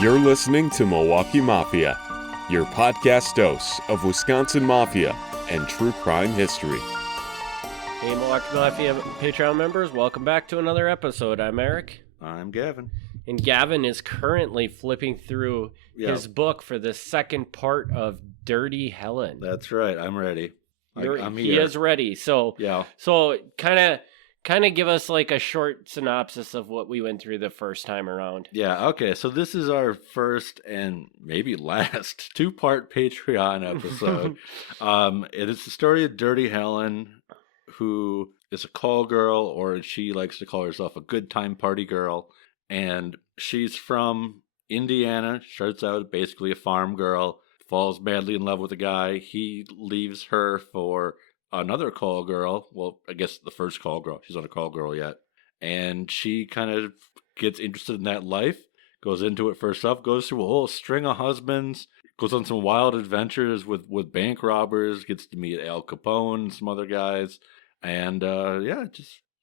You're listening to Milwaukee Mafia, your podcast dose of Wisconsin Mafia and true crime history. Hey, Milwaukee Mafia Patreon members, welcome back to another episode. I'm Eric. I'm Gavin. And Gavin is currently flipping through his book for the second part of Dirty Helen. That's right. I'm ready. I'm here. He is ready. So kind of give us like a short synopsis of what we went through the first time around. Yeah, okay. So this is our first and maybe last two-part Patreon episode. It is the story of Dirty Helen, who is a call girl, or she likes to call herself a good time party girl. And she's from Indiana. Starts out basically a farm girl, falls madly in love with a guy. He leaves her for another call girl. Well, I guess the first call girl. She's not a call girl yet. And she kind of gets interested in that life, goes into it for herself, goes through a whole string of husbands, goes on some wild adventures with bank robbers, gets to meet Al Capone and some other guys. And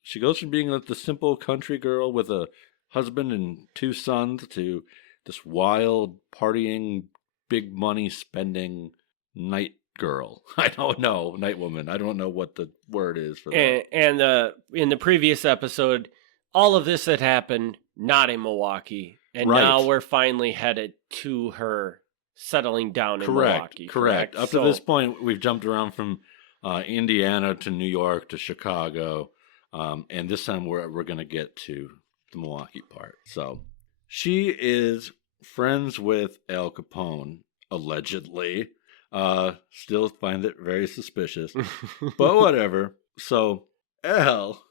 she goes from being like the simple country girl with a husband and two sons to this wild, partying, big money spending night girl. I don't know, night woman. I don't know what the word is for that. And in the previous episode, all of this had happened not in Milwaukee, and now we're finally headed to her settling down in Milwaukee. Correct. Up to this point, we've jumped around from Indiana to New York to Chicago, and this time we're going to get to the Milwaukee part. So she is friends with Al Capone, allegedly. Still find it very suspicious, but whatever. So Al,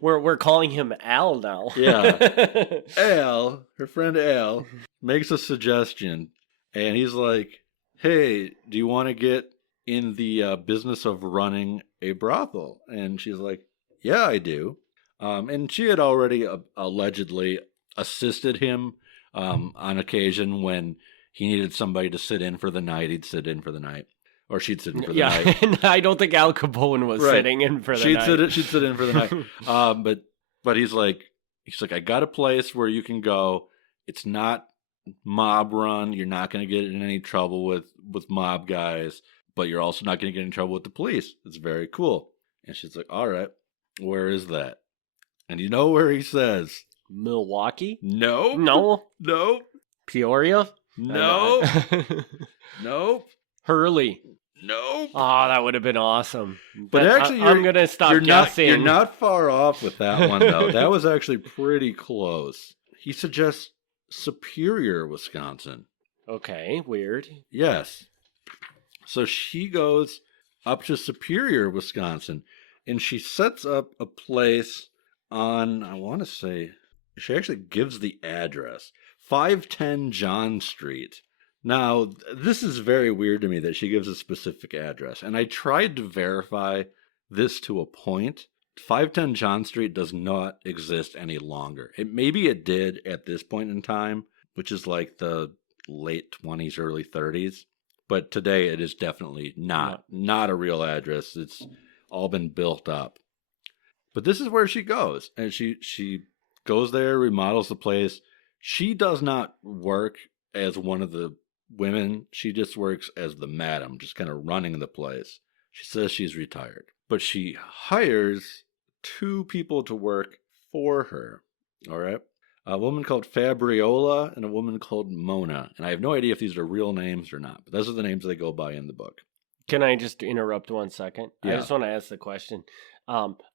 we're calling him Al now. Yeah, Al, her friend Al, makes a suggestion, and he's like, "Hey, do you want to get in the business of running a brothel?" And she's like, "Yeah, I do." And she had already allegedly assisted him on occasion when he needed somebody to sit in for the night. He'd sit in for the night, or she'd sit in for the night. Yeah, and I don't think Al Capone was sitting in for the night. She'd sit in for the night. But he's like, I got a place where you can go. It's not mob run. You're not going to get in any trouble with mob guys, but you're also not going to get in trouble with the police. It's very cool. And she's like, all right, where is that? And you know where he says? Milwaukee? No. Peoria? No. Nope. Hurley? Nope. Oh, that would have been awesome. But actually, I'm going to stop guessing. You're not far off with that one, though. That was actually pretty close. He suggests Superior, Wisconsin. Okay, weird. Yes. So she goes up to Superior, Wisconsin, and she sets up a place on, I want to say, she actually gives the address, 510 John Street. Now, this is very weird to me that she gives a specific address, and I tried to verify this to a point. 510 John Street does not exist any longer. Maybe it did at this point in time, which is like the late 20s, early 30s, but today it is definitely not a real address. It's all been built up. But this is where she goes, and she goes there, remodels the place. She does not work as one of the women. She just works as the madam, just kind of running the place. She says she's retired, but she hires two people to work for her. All right. A woman called Fabriola and a woman called Mona. And I have no idea if these are real names or not, but those are the names they go by in the book. Can I just interrupt 1 second? Yeah. I just want to ask the question.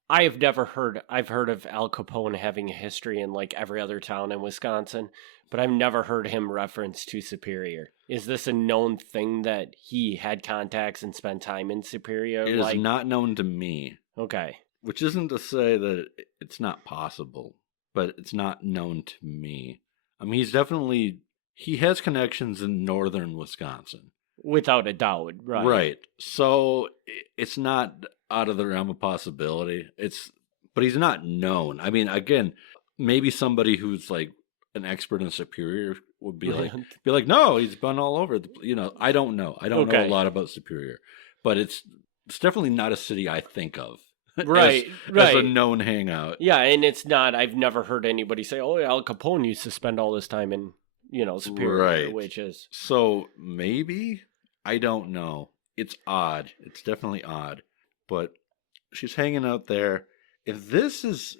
I've heard of Al Capone having a history in like every other town in Wisconsin, but I've never heard him reference to Superior. Is this a known thing that he had contacts and spent time in Superior? It is not known to me. Okay. Which isn't to say that it's not possible, but it's not known to me. I mean, he has connections in northern Wisconsin. Without a doubt, right? Right. So it's not out of the realm of possibility. But he's not known. I mean, again, maybe somebody who's like an expert in Superior would be like, no, he's been all over. I don't know. I don't know a lot about Superior, but it's definitely not a city I think of Right, as a right. known hangout. Yeah, and it's not. I've never heard anybody say, "Oh, yeah, Al Capone used to spend all this time in Superior," Right. which is So maybe, I don't know. It's odd. It's definitely odd. But she's hanging out there. If this is,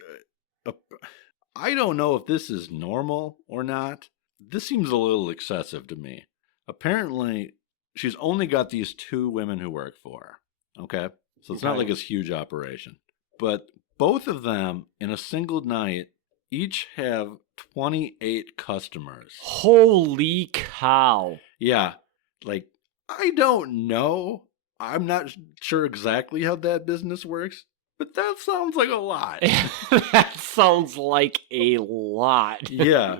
I don't know if this is normal or not. This seems a little excessive to me. Apparently, she's only got these two women who work for her. Okay? So it's not Okay. like this huge operation. But both of them, in a single night, each have 28 customers. holy cow. Yeah. Like, I don't know. I'm not sure exactly how that business works, but that sounds like a lot. That sounds like a lot. Yeah.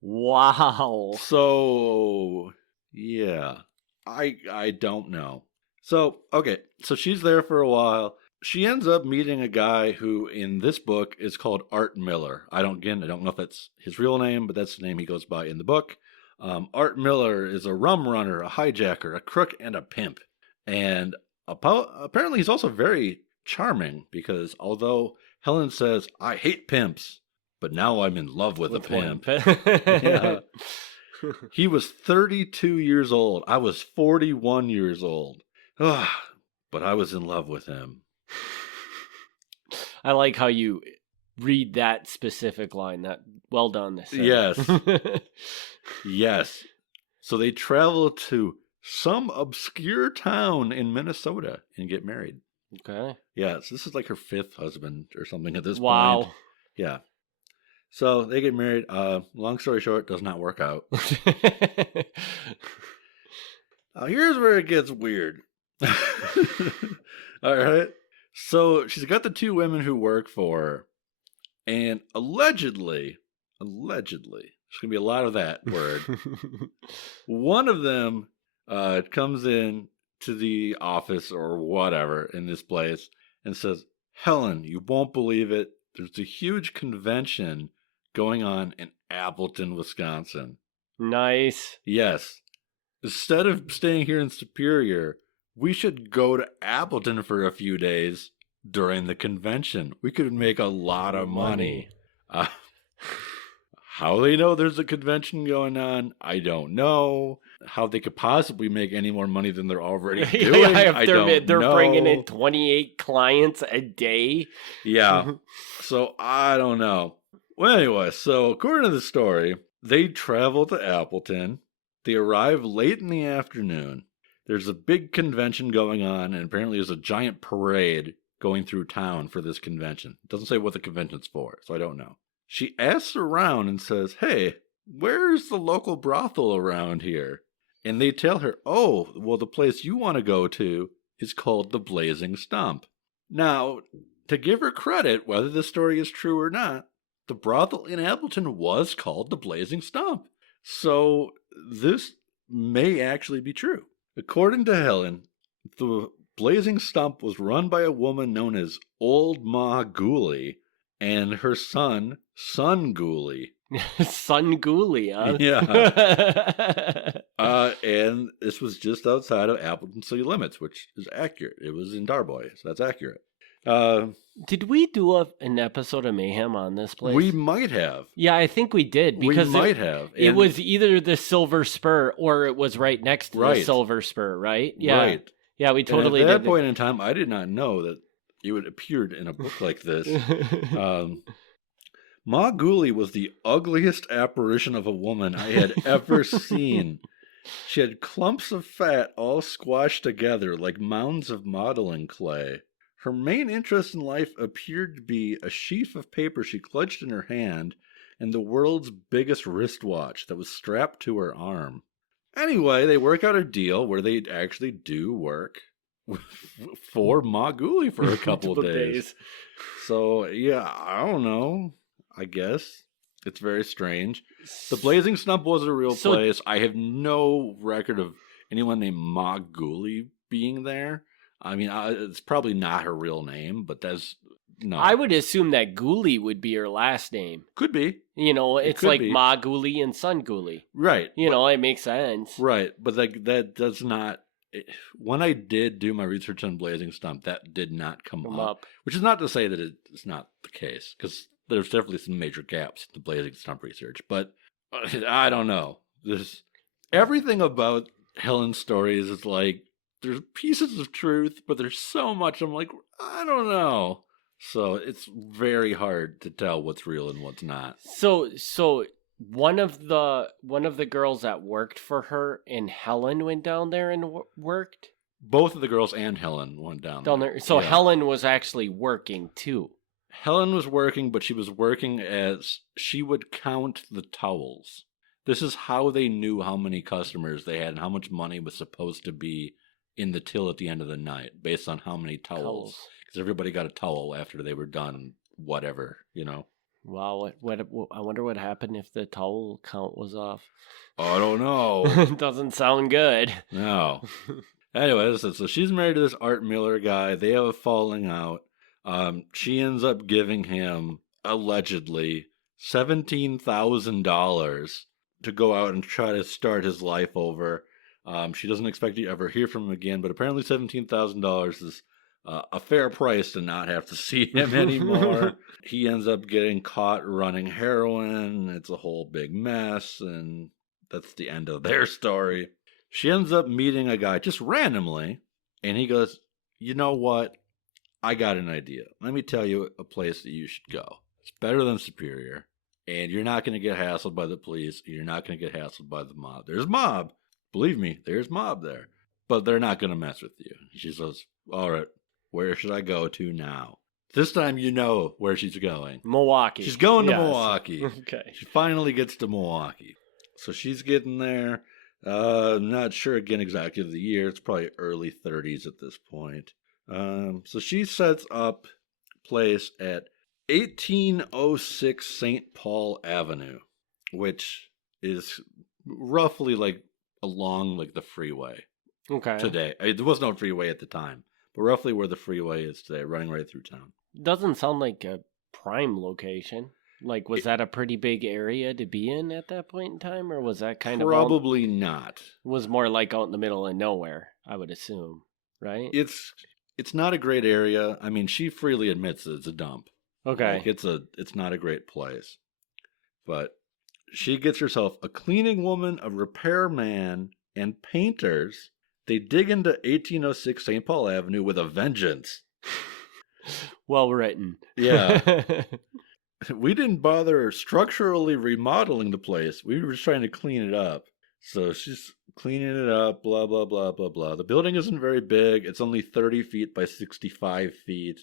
Wow. So, yeah. I don't know. So, okay. So she's there for a while. She ends up meeting a guy who in this book is called Art Miller. I don't know if that's his real name, but that's the name he goes by in the book. Art Miller is a rum runner, a hijacker, a crook, and a pimp. And apparently he's also very charming because although Helen says, I hate pimps, but now I'm in love with a pimp. Yeah. He was 32 years old. I was 41 years old. But I was in love with him. I like how you read that specific line. That well done. Sir. Yes. Yes. So they travel to some obscure town in Minnesota and get married. Okay. Yeah, so this is like her fifth husband or something at this point. Wow. Yeah. So they get married. Long story short, does not work out. Here's where it gets weird. All right. So she's got the two women who work for her, and allegedly, there's going to be a lot of that word. One of them comes in to the office or whatever in this place and says, Helen, you won't believe it. There's a huge convention going on in Appleton, Wisconsin. Nice. Yes. Instead of staying here in Superior, we should go to Appleton for a few days during the convention. We could make a lot of money. How they know there's a convention going on, I don't know. How they could possibly make any more money than they're already doing, I don't they're know. bringing in 28 clients a day. Yeah. So I don't know. Well, anyway, so according to the story, they travel to Appleton. They arrive late in the afternoon. There's a big convention going on, and apparently there's a giant parade going through town for this convention. It doesn't say what the convention's for, so I don't know. She asks around and says, hey, where's the local brothel around here? And they tell her, oh, well, the place you want to go to is called the Blazing Stump. Now, to give her credit, whether the story is true or not, the brothel in Appleton was called the Blazing Stump. So this may actually be true. According to Helen, the Blazing Stump was run by a woman known as Old Ma Gooley and her son Gooley. Son Gooley, huh? Yeah. And this was just outside of Appleton city limits, which is accurate. It was in Darboy, so that's accurate. Did we do an episode of Mayhem on this place? We might have. Yeah, I think we did. Because we might have. It was either the Silver Spur or it was right next to the Silver Spur, right? Yeah. Right. Yeah, we totally did. At did. that point in time, I did not know that it would appeared in a book like this. Ma Gooley was the ugliest apparition of a woman I had ever seen. She had clumps of fat all squashed together like mounds of modeling clay. Her main interest in life appeared to be a sheaf of paper she clutched in her hand and the world's biggest wristwatch that was strapped to her arm. Anyway, they work out a deal where they actually do work for Ma Gooley for a couple of days. So, yeah, I don't know. I guess. It's very strange. The Blazing Stump was a real place. I have no record of anyone named Ma Gooley being there. I mean, it's probably not her real name, but that's no. I would assume that Gooley would be her last name. Could be. You know, it's like Ma Gooley and Son Gooley. Right. You know, it makes sense. Right. But that does not when I did do my research on Blazing Stump, that did not come up. Which is not to say that it's not the case, because there's definitely some major gaps in the Blazing Stump research. But I don't know. There's everything about Helen's stories is like, there's pieces of truth, but there's so much I'm like, I don't know. So it's very hard to tell what's real and what's not. So one of the girls that worked for her and Helen went down there and worked. Both of the girls and Helen went down there. So yeah. Helen was actually working too. Helen was working, but she was working as she would count the towels. This is how they knew how many customers they had and how much money was supposed to be in the till at the end of the night, based on how many towels. Because everybody got a towel after they were done, whatever, you know. Wow, what I wonder what happened if the towel count was off. I don't know. Doesn't sound good. No. Anyway, so she's married to this Art Miller guy. They have a falling out. She ends up giving him, allegedly, $17,000 to go out and try to start his life over. She doesn't expect to ever hear from him again, but apparently $17,000 is a fair price to not have to see him anymore. He ends up getting caught running heroin. It's a whole big mess, and that's the end of their story. She ends up meeting a guy just randomly, and he goes, you know what? I got an idea. Let me tell you a place that you should go. It's better than Superior, and you're not going to get hassled by the police, and you're not going to get hassled by the mob. There's mob. Believe me, there's mob there. But they're not going to mess with you. She says, all right, where should I go to now? This time you know where she's going. Milwaukee. She's going to Milwaukee. Okay. She finally gets to Milwaukee. So she's getting there. I'm not sure again exactly the year. It's probably early 30s at this point. So she sets up place at 1806 St. Paul Avenue, which is roughly like along like the freeway. Okay. Today. There was no freeway at the time, but roughly where the freeway is today, running right through town. Doesn't sound like a prime location. Like, was that a pretty big area to be in at that point in time, or was that kind Probably not. It was more like out in the middle of nowhere, I would assume, right? It's not a great area. I mean, she freely admits that it's a dump. Okay. Like it's not a great place. But she gets herself a cleaning woman, a repairman, and painters. They dig into 1806 St. Paul Avenue with a vengeance. Well written. Yeah. We didn't bother structurally remodeling the place. We were just trying to clean it up. So she's cleaning it up, blah, blah, blah, blah, blah. The building isn't very big. It's only 30 feet by 65 feet.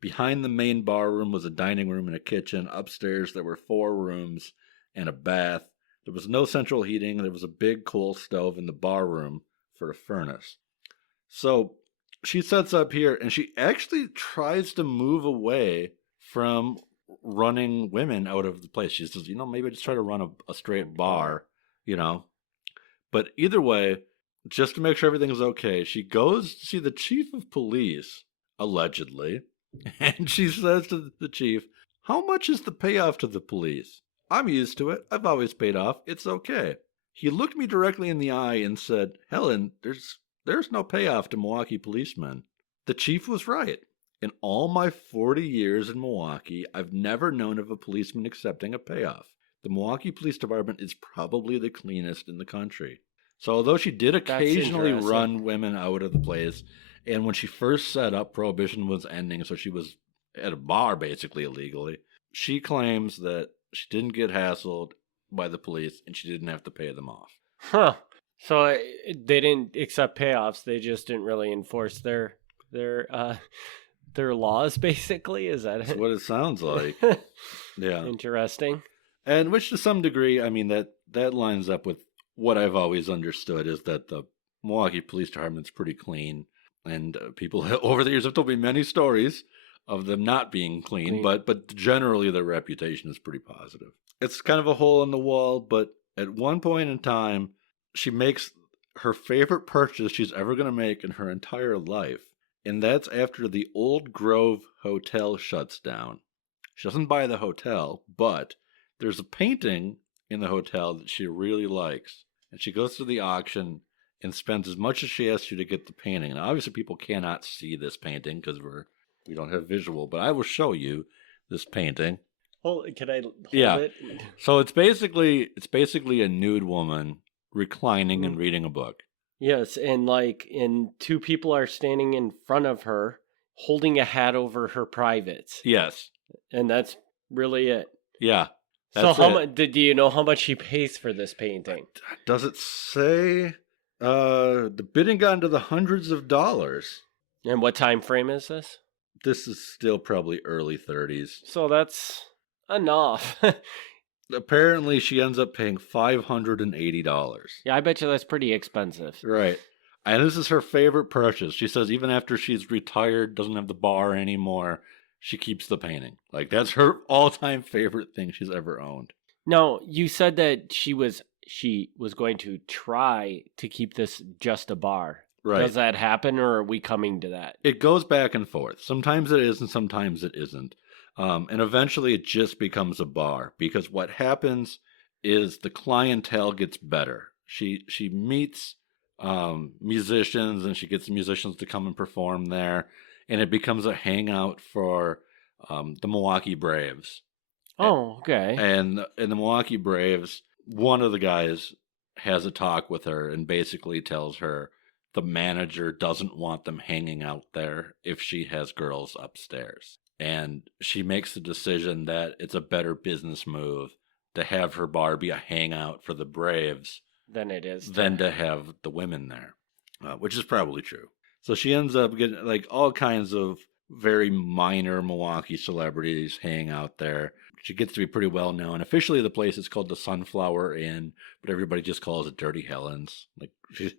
Behind the main bar room was a dining room and a kitchen. Upstairs, there were 4 rooms and a bath. There was no central heating. There was a big coal stove in the bar room for a furnace. So she sets up here, and she actually tries to move away from running women out of the place. She says, maybe just try to run a straight bar, But either way, just to make sure everything's okay, she goes to see the chief of police, allegedly, and she says to the chief, how much is the payoff to the police? I'm used to it. I've always paid off. It's okay. He looked me directly in the eye and said, Helen, there's no payoff to Milwaukee policemen. The chief was right. In all my 40 years in Milwaukee, I've never known of a policeman accepting a payoff. The Milwaukee Police Department is probably the cleanest in the country. So although she did occasionally run women out of the place, and when she first set up, Prohibition was ending, so she was at a bar basically illegally, she claims that she didn't get hassled by the police and she didn't have to pay them off. Huh. So they didn't accept payoffs. They just didn't really enforce their laws, basically. Is that That's what it sounds like? Yeah. Interesting. And which to some degree, I mean, that lines up with what I've always understood is that the Milwaukee Police Department's pretty clean. And people over the years have told me many stories of them not being clean. But generally their reputation is pretty positive. It's kind of a hole in the wall, but at one point in time, she makes her favorite purchase she's ever going to make in her entire life. And that's after the Old Grove Hotel shuts down. She doesn't buy the hotel, but there's a painting in the hotel that she really likes. And she goes to the auction, and spends as much as she asks you to get the painting. And obviously people cannot see this painting because we don't have visual, but I will show you this painting. Can I hold Yeah. it? So it's basically a nude woman reclining and reading a book. Yes, and two people are standing in front of her holding a hat over her privates. Yes. And that's really it. Yeah. So how much do you know how much she pays for this painting? Does it say? The bidding got into the hundreds of dollars. And what time frame is this? This is still probably early 30s. So that's enough. Apparently, she ends up paying $580. Yeah, I bet you that's pretty expensive. Right. And this is her favorite purchase. She says even after she's retired, doesn't have the bar anymore, she keeps the painting. Like, that's her all-time favorite thing she's ever owned. Now, you said that she was going to try to keep this just a bar. Right. Does that happen, or are we coming to that? It goes back and forth. Sometimes it is and sometimes it isn't. And eventually it just becomes a bar, because what happens is the clientele gets better. She meets musicians, and she gets the musicians to come and perform there, and it becomes a hangout for the Milwaukee Braves. Oh, okay. And in the Milwaukee Braves, one of the guys has a talk with her and basically tells her the manager doesn't want them hanging out there if she has girls upstairs. And she makes the decision that it's a better business move to have her bar be a hangout for the Braves than it is than to have the women there, which is probably true. So she ends up getting like all kinds of very minor Milwaukee celebrities hang out there. She gets to be pretty well known. Officially, the place is called the Sunflower Inn, but everybody just calls it Dirty Helen's. Like she's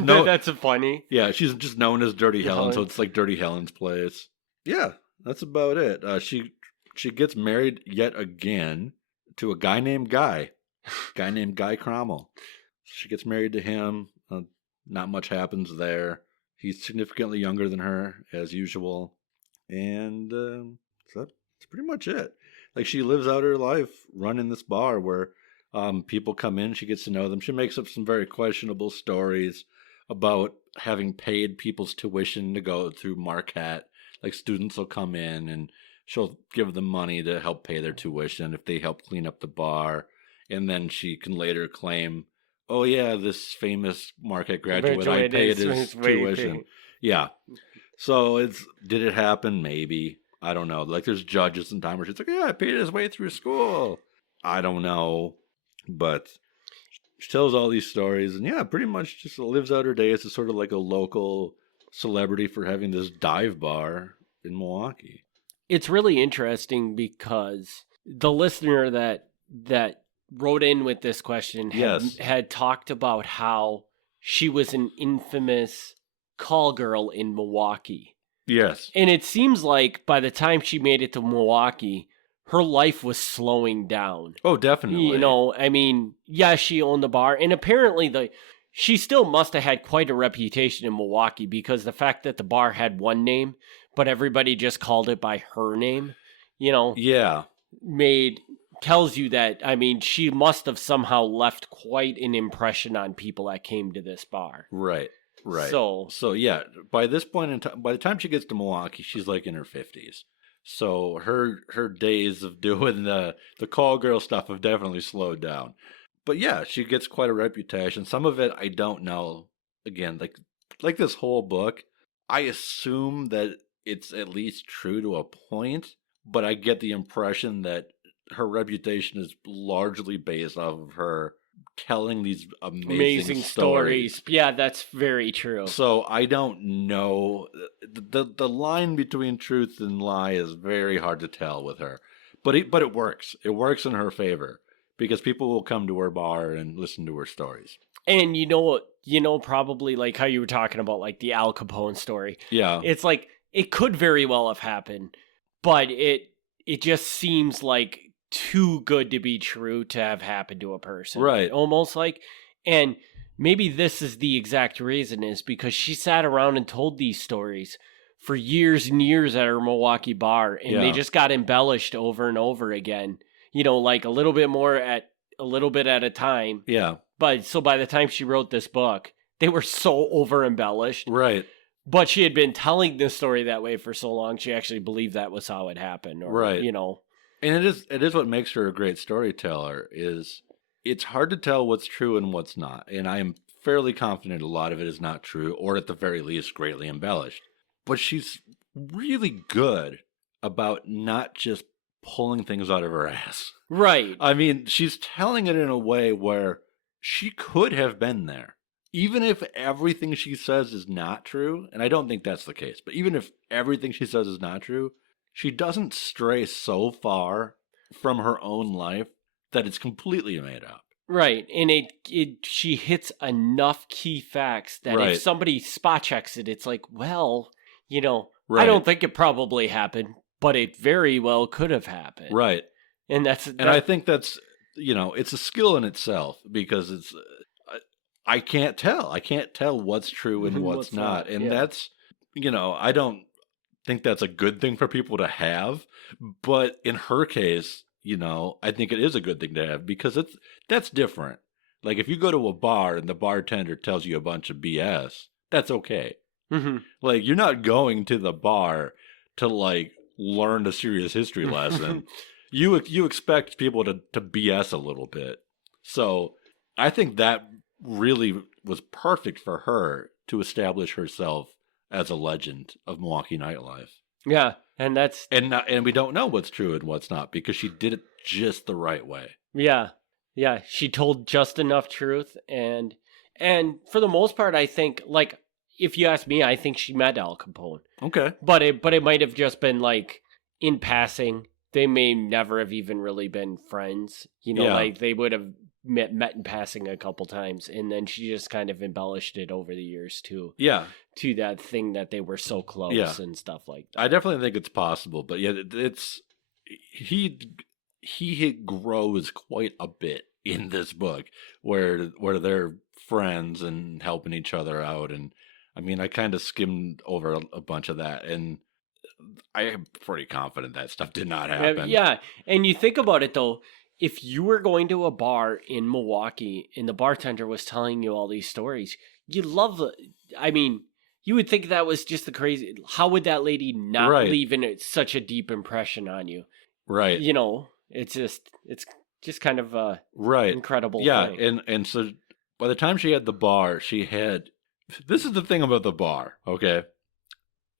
known. That's funny. Yeah, she's just known as Dirty Helen, so it's like Dirty Helen's place. Yeah, that's about it. She gets married yet again to a guy named Guy Cromwell. She gets married to him. Not much happens there. He's significantly younger than her, as usual. And so that's pretty much it. Like, she lives out her life running this bar where people come in, she gets to know them. She makes up some very questionable stories about having paid people's tuition to go through Marquette. Like, students will come in and she'll give them money to help pay their tuition if they help clean up the bar. And then she can later claim, oh yeah, this famous Marquette graduate, I paid his tuition. Yeah. So did it happen? Maybe. I don't know. Like, there's judges and time where she's like, yeah, I paid his way through school. I don't know. But she tells all these stories, and yeah, pretty much just lives out her days as sort of like a local celebrity for having this dive bar in Milwaukee. It's really interesting because the listener that wrote in with this question had talked about how she was an infamous call girl in Milwaukee. Yes. And it seems like by the time she made it to Milwaukee, her life was slowing down. Oh, definitely. You know, I mean, yeah, she owned the bar, and apparently she still must have had quite a reputation in Milwaukee, because the fact that the bar had one name, but everybody just called it by her name, you know. Yeah. Tells you that, I mean, she must have somehow left quite an impression on people that came to this bar. Right. Right. So yeah, by this point in time, by the time she gets to Milwaukee, she's like in her 50s. So her days of doing the call girl stuff have definitely slowed down. But yeah, she gets quite a reputation. Some of it I don't know. Again, like this whole book, I assume that it's at least true to a point, but I get the impression that her reputation is largely based off of her telling these amazing stories. Yeah, that's very true. So I don't know. The line between truth and lie is very hard to tell with her. But it works. It works in her favor, because people will come to her bar and listen to her stories. And you know, probably like how you were talking about like the Al Capone story. Yeah. It's like it could very well have happened, but it just seems like too good to be true to have happened to a person. Right. Almost like, and maybe this is the exact reason, is because she sat around and told these stories for years and years at her Milwaukee bar, and they just got embellished over and over again, you know, like a little bit at a time. Yeah. But so by the time she wrote this book, they were so over embellished. Right. But she had been telling this story that way for so long, she actually believed that was how it happened. Or, Right. You know. And it is what makes her a great storyteller, is it's hard to tell what's true and what's not. And I am fairly confident a lot of it is not true, or at the very least, greatly embellished. But she's really good about not just pulling things out of her ass. Right. I mean, she's telling it in a way where she could have been there. Even if everything she says is not true, and I don't think that's the case, but even if everything she says is not true, she doesn't stray so far from her own life that it's completely made up. Right. And she hits enough key facts that Right. if somebody spot checks it, it's like, well, you know, Right. I don't think it probably happened, but it very well could have happened. Right. And I think that's, it's a skill in itself, because it's, I can't tell. I can't tell what's true and what's not. And that's, I don't think that's a good thing for people to have. But in her case, I think it is a good thing to have, because that's different. Like, if you go to a bar and the bartender tells you a bunch of BS, that's okay. Mm-hmm. Like, you're not going to the bar to, like, learn a serious history lesson. You expect people to BS a little bit. So I think that really was perfect for her to establish herself as a legend of Milwaukee nightlife. Yeah, and that's and we don't know what's true and what's not, because she did it just the right way. Yeah. She told just enough truth, and for the most part, I think, like, if you ask me, I think she met Al Capone. Okay, but it might have just been like in passing. They may never have even really been friends. Like they would have met in passing a couple times, and then she just kind of embellished it over the years to that thing that they were so close and stuff like that. I definitely think it's possible, but it's he grows quite a bit in this book, where they're friends and helping each other out. And I mean, I kind of skimmed over a bunch of that, and I am pretty confident that stuff did not happen. Yeah, and you think about it, though. If you were going to a bar in Milwaukee and the bartender was telling you all these stories, you'd love it. I mean, you would think that was just the crazy. How would that lady not leave such a deep impression on you? Right. It's just kind of a incredible thing. Yeah, and so by the time she had the bar, she had... This is the thing about the bar, okay?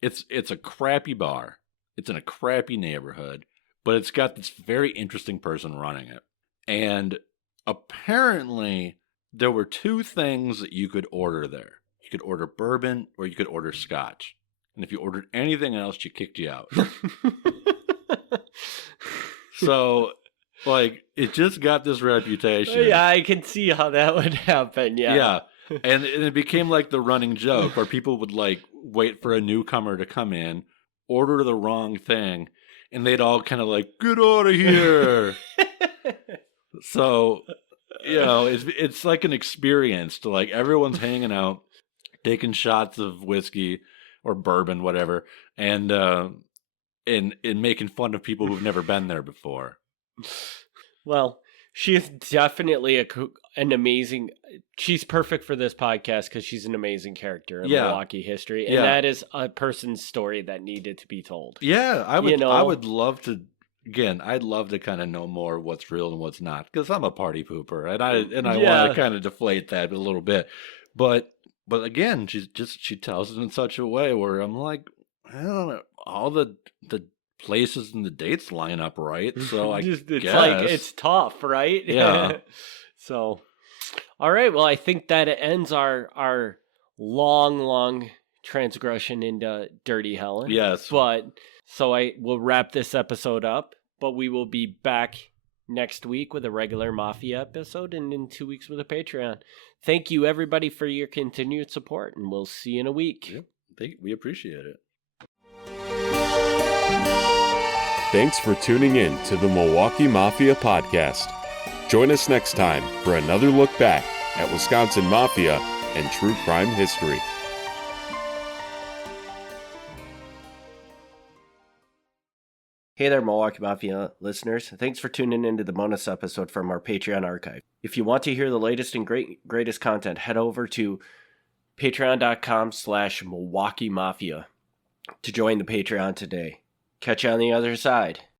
It's a crappy bar. It's in a crappy neighborhood, but it's got this very interesting person running it. And apparently there were two things that you could order there. You could order bourbon or you could order scotch. And if you ordered anything else, she kicked you out. So, like, it just got this reputation. Yeah, I can see how that would happen. Yeah. And it became like the running joke, where people would, like, wait for a newcomer to come in, order the wrong thing, and they'd all kind of like, get out of here. So, it's like an experience to, like, everyone's hanging out, taking shots of whiskey or bourbon, whatever, and making fun of people who've never been there before. Well, she is definitely an amazing... She's perfect for this podcast because she's an amazing character in Milwaukee history. And that is a person's story that needed to be told. Yeah, I would love to... Again, I'd love to kind of know more what's real and what's not, because I'm a party pooper, and I want to kind of deflate that a little bit. But again, she tells it in such a way where I'm like, I don't know, all the places and the dates line up right, so I guess. Like, it's tough, right? Yeah. So, all right, well, I think that ends our long transgression into Dirty Helen. Yes. But, so I will wrap this episode up, but we will be back next week with a regular Mafia episode, and in 2 weeks with a Patreon. Thank you, everybody, for your continued support, and we'll see you in a week. Yep. We appreciate it. Thanks for tuning in to the Milwaukee Mafia Podcast. Join us next time for another look back at Wisconsin Mafia and true crime history. Hey there, Milwaukee Mafia listeners. Thanks for tuning into the bonus episode from our Patreon archive. If you want to hear the latest and greatest content, head over to Patreon.com/Milwaukee Mafia to join the Patreon today. Catch you on the other side.